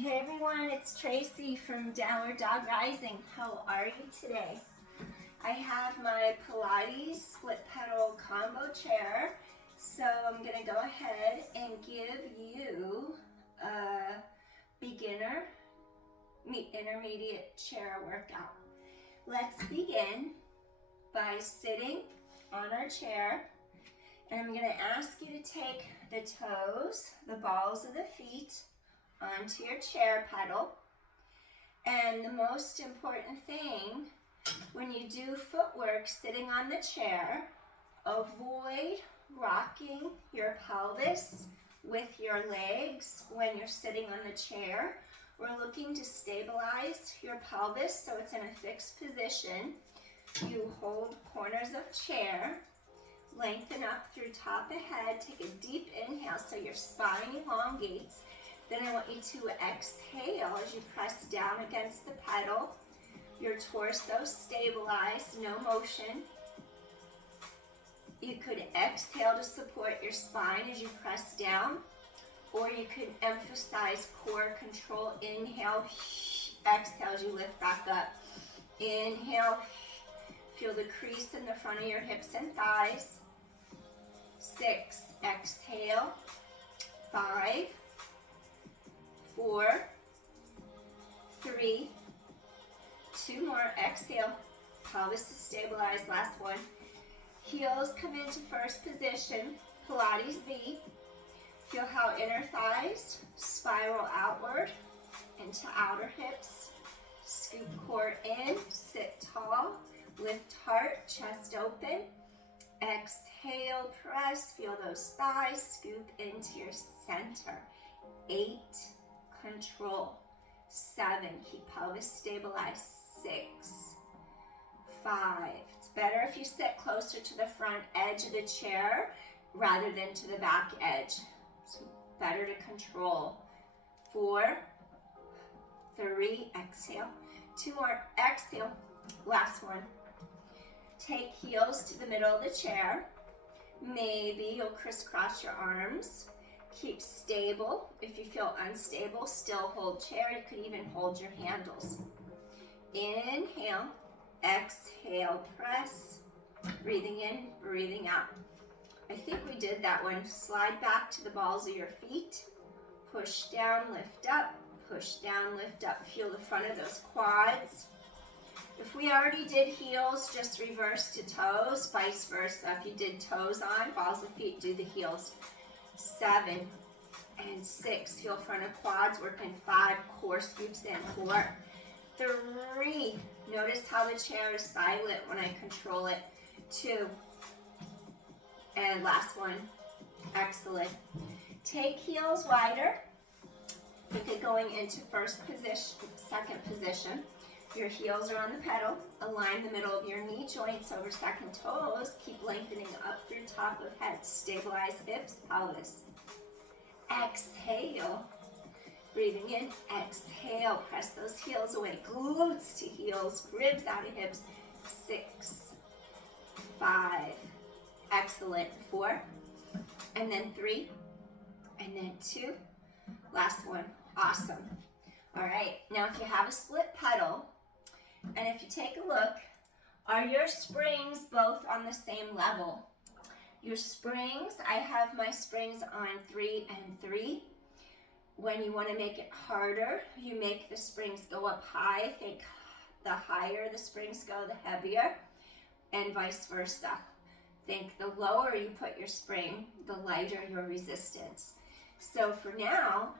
Hey everyone, it's Traci from Downward Dog Rising. How are you today? I have my Pilates split pedal combo chair, so I'm going to go ahead and give you a beginner intermediate chair workout. Let's begin by sitting on our chair, and I'm going to ask you to take the toes, the balls of the feet, onto your chair pedal. And the most important thing when you do footwork sitting on the chair, avoid rocking your pelvis with your legs when you're sitting on the chair. We're looking to stabilize your pelvis so it's in a fixed position. You hold corners of chair, lengthen up through top of head, take a deep inhale so your spine elongates. Then I want you to exhale as you press down against the pedal. Your torso stabilized, no motion. You could exhale to support your spine as you press down, or you could emphasize core control. Inhale, exhale as you lift back up. Inhale, feel the crease in the front of your hips and thighs. 6, exhale. 5, 4, 3, 2 more, exhale, pelvis is stabilized, last one. Heels come into first position, Pilates V. Feel how inner thighs spiral outward into outer hips. Scoop core in, sit tall, lift heart, chest open. Exhale, press, feel those thighs, scoop into your center. 8, control. 7, keep pelvis stabilized. 6, 5. It's better if you sit closer to the front edge of the chair rather than to the back edge. So better to control. 4, 3, exhale. 2 more, exhale. Last one. Take heels to the middle of the chair. Maybe you'll crisscross your arms. Keep stable. If you feel unstable, still hold chair. You could even hold your handles. Inhale, exhale, press. Breathing in, breathing out. I think we did that one. Slide back to the balls of your feet. Push down, lift up. Push down, lift up. Feel the front of those quads. If we already did heels, just reverse to toes, vice versa. If you did toes on, balls of feet, do the heels. 7 and 6, feel front of quads, working 5, core scoops in. 4, 3, notice how the chair is silent when I control it. 2, and last one, excellent. Take heels wider. Think of going into first position, second position. Your heels are on the pedal. Align the middle of your knee joints over second toes. Keep lengthening up through top of head. Stabilize hips, pelvis. Exhale. Breathing in, exhale. Press those heels away. Glutes to heels, ribs out of hips. 6, 5, excellent. 4, and then 3, and then 2. Last one, awesome. All right, now if you have a split pedal, and if you take a look, are your springs both on the same level? Your springs, I have my springs on 3 and 3. When you want to make it harder, you make the springs go up high. Think the higher the springs go, the heavier, and vice versa. Think the lower you put your spring, the lighter your resistance. So for now,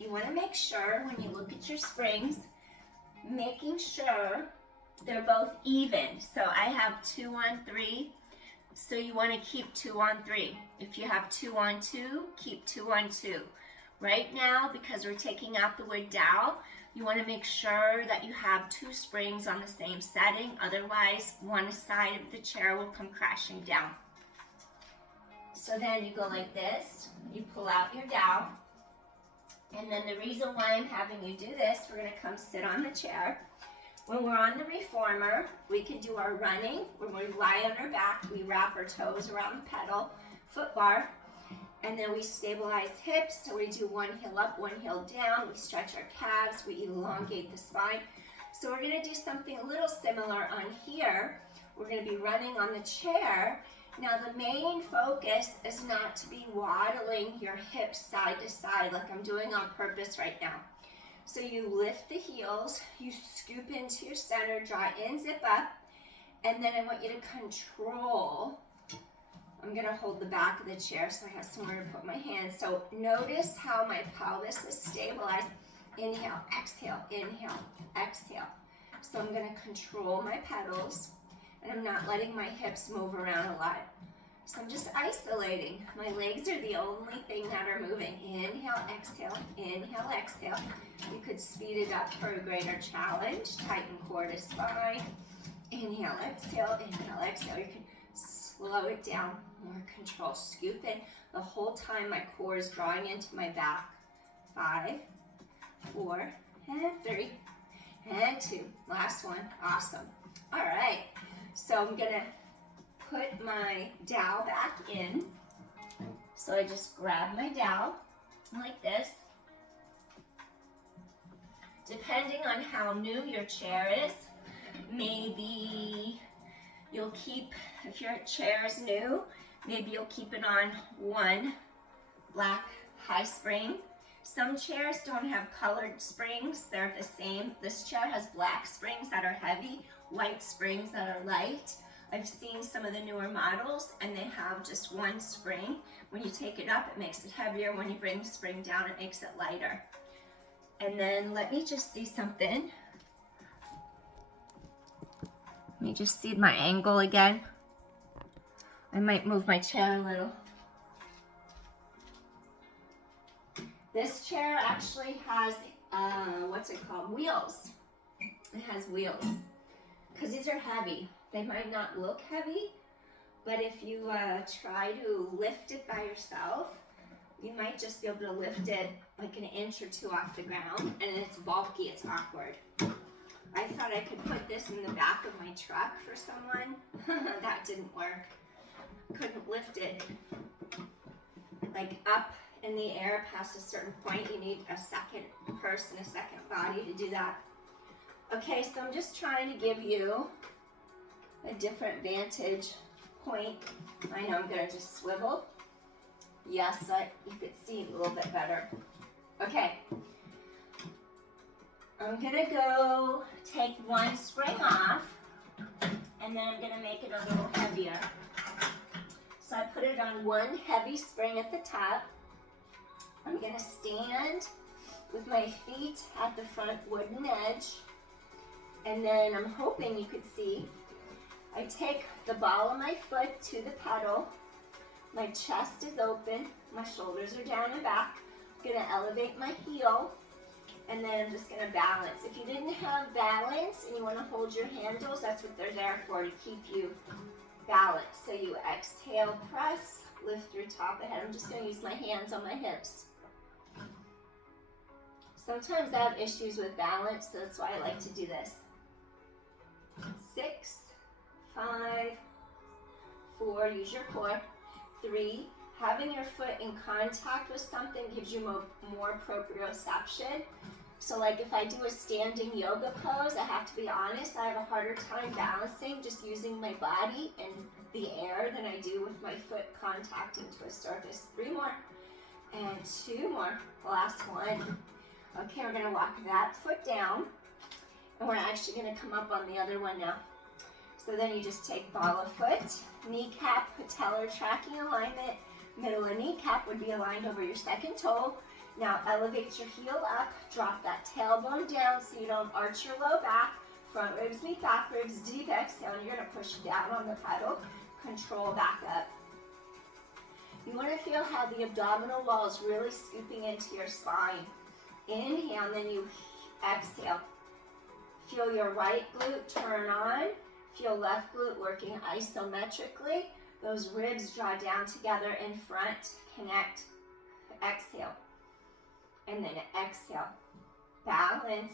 you want to make sure when you look at your springs, making sure they're both even. So I have 2 on 3, so you want to keep 2 on 3. If you have 2 on 2, keep 2 on 2. Right now, because we're taking out the wood dowel, you want to make sure that you have 2 springs on the same setting. Otherwise, one side of the chair will come crashing down. So then you go like this, you pull out your dowel. And then the reason why I'm having you do this, we're going to come sit on the chair. When we're on the reformer, we can do our running. When we lie on our back, we wrap our toes around the pedal, foot bar. And then we stabilize hips, so we do one heel up, one heel down, we stretch our calves, we elongate the spine. So we're gonna do something a little similar on here. We're gonna be running on the chair. Now the main focus is not to be waddling your hips side to side like I'm doing on purpose right now. So you lift the heels, you scoop into your center, draw in, zip up, and then I want you to control. I'm gonna hold the back of the chair so I have somewhere to put my hands. So notice how my pelvis is stabilized. Inhale, exhale, inhale, exhale. So I'm gonna control my pedals and I'm not letting my hips move around a lot. So I'm just isolating. My legs are the only thing that are moving. Inhale, exhale, inhale, exhale. You could speed it up for a greater challenge. Tighten core to spine. Inhale, exhale, inhale, exhale. You can slow it down, more control. Scoop in. The whole time my core is drawing into my back. 5, 4, and 3, and 2. Last one. Awesome. All right. So I'm gonna put my dowel back in. So I just grab my dowel like this. Depending on how new your chair is, maybe you'll keep, if your chair is new, maybe you'll keep it on one black high spring. Some chairs don't have colored springs, they're the same. This chair has black springs that are heavy, white springs that are light. I've seen some of the newer models and they have just one spring. When you take it up, it makes it heavier. When you bring the spring down, it makes it lighter. And then let me just see something. Let me just see my angle again. I might move my chair a little. This chair actually has, what's it called? Wheels. It has wheels. Because these are heavy. They might not look heavy, but if you try to lift it by yourself, you might just be able to lift it like an inch or two off the ground, and it's bulky, it's awkward. I thought I could put this in the back of my truck for someone. That didn't work. Couldn't lift it like up in the air past a certain point. You need a second person, a second body to do that. Okay, so I'm just trying to give you a different vantage point. I know I'm gonna just swivel. Yes, you could see a little bit better. Okay, I'm gonna go take one spring off, and then I'm gonna make it a little heavier. So I put it on one heavy spring at the top. I'm gonna stand with my feet at the front wooden edge, and then I'm hoping you could see, I take the ball of my foot to the pedal, my chest is open, my shoulders are down and back. I'm gonna elevate my heel, and then I'm just gonna balance. If you didn't have balance and you wanna hold your handles, that's what they're there for, to keep you balanced. So you exhale, press, lift your top ahead. I'm just gonna use my hands on my hips. Sometimes I have issues with balance, so that's why I like to do this. 6, 5, 4, use your core. 3, having your foot in contact with something gives you more proprioception. So like if I do a standing yoga pose, I have to be honest, I have a harder time balancing just using my body and the air than I do with my foot contacting to a surface. 3 more, and 2 more, last one. Okay, we're gonna walk that foot down, and we're actually gonna come up on the other one now. So then you just take ball of foot, kneecap, patellar tracking alignment, middle of kneecap would be aligned over your second toe. Now elevate your heel up, drop that tailbone down so you don't arch your low back, front ribs meet back ribs, deep exhale, and you're gonna push down on the pedal, control back up. You wanna feel how the abdominal wall is really scooping into your spine. Inhale, and then you exhale. Feel your right glute turn on. Feel left glute working isometrically. Those ribs draw down together in front. Connect. Exhale. And then exhale. Balance.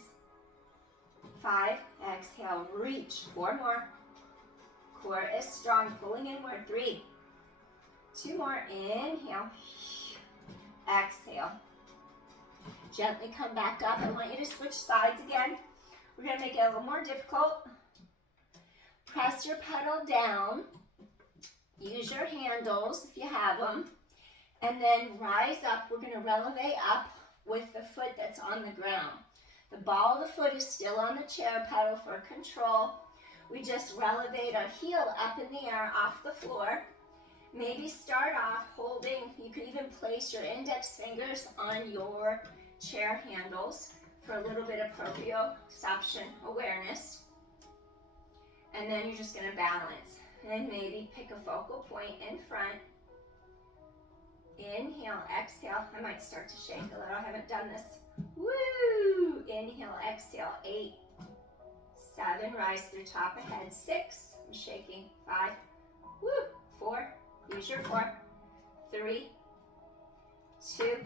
5. Exhale. Reach. 4 more. Core is strong. Pulling inward. 3. 2 more. Inhale. exhale. Gently come back up. I want you to switch sides again. We're going to make it a little more difficult. Press your pedal down. Use your handles if you have them. And then rise up. We're going to releve up with the foot that's on the ground. The ball of the foot is still on the chair pedal for control. We just releve our heel up in the air off the floor. Maybe start off holding, you can even place your index fingers on your chair handles for a little bit of proprioception awareness. And then you're just going to balance. And maybe pick a focal point in front. Inhale, exhale. I might start to shake a little. I haven't done this. Woo! Inhale, exhale. 8, 7. Rise through top of head. 6. I'm shaking. 5. Woo! 4. Use your 4. 3, 2.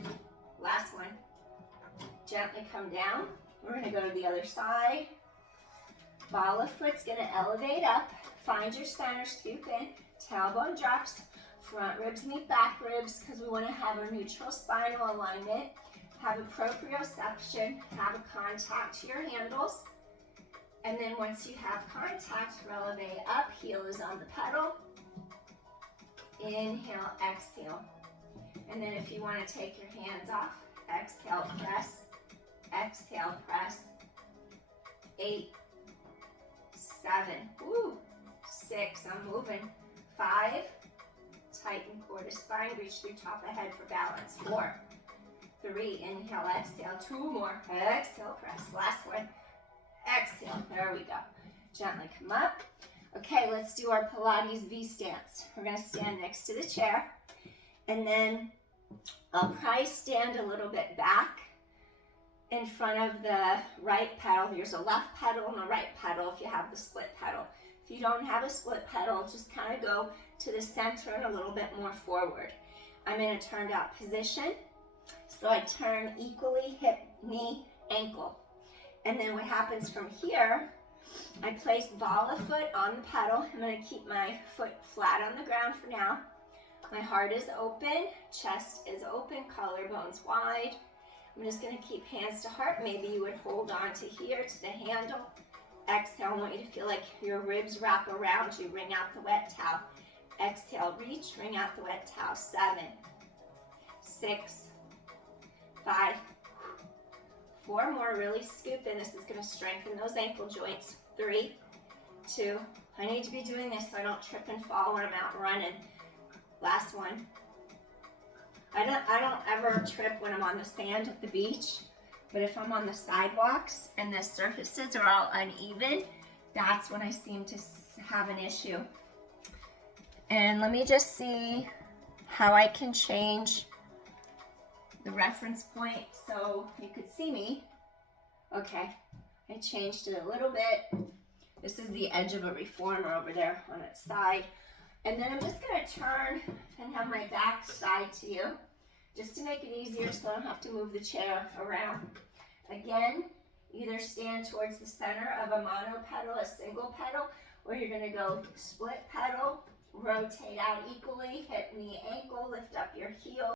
Last one. Gently come down. We're going to go to the other side. Ball of foot's going to elevate up. Find your center. Scoop in. Tailbone drops. Front ribs meet back ribs because we want to have a neutral spinal alignment. Have a proprioception. Have a contact to your handles. And then once you have contact, releve up. Heel is on the pedal. Inhale, exhale. And then if you want to take your hands off, exhale, press. Exhale, press. 8, 7. Woo. 6. I'm moving. 5. Tighten core to spine, reach through top of head for balance. 4, 3, inhale, exhale. 2 more. Exhale, press. Last one. Exhale. There we go. Gently come up. Okay, let's do our Pilates V stance. We're going to stand next to the chair. And then I'll probably stand a little bit back in front of the right pedal. There's a left pedal and a right pedal if you have the split pedal. If you don't have a split pedal, just kind of go to the center and a little bit more forward. I'm in a turned out position. So I turn equally hip, knee, ankle. And then what happens from here, I place ball of foot on the pedal. I'm going to keep my foot flat on the ground for now. My heart is open, chest is open, collarbones wide. I'm just going to keep hands to heart. Maybe you would hold on to here, to the handle. Exhale, I want you to feel like your ribs wrap around you. Wring out the wet towel. Exhale, reach, wring out the wet towel. 7, 6, 5, 4 more. Really scoop in. This is going to strengthen those ankle joints. 3, 2. I need to be doing this so I don't trip and fall when I'm out running. Last one. I don't ever trip when I'm on the sand at the beach, but if I'm on the sidewalks and the surfaces are all uneven, that's when I seem to have an issue. And let me just see how I can change the reference point so you could see me. Okay, I changed it a little bit. This is the edge of a reformer over there on its side. And then I'm just going to turn and have my back side to you, just to make it easier so I don't have to move the chair around. Again, either stand towards the center of a mono pedal, a single pedal, or you're going to go split pedal, rotate out equally, hip, knee, ankle, lift up your heel.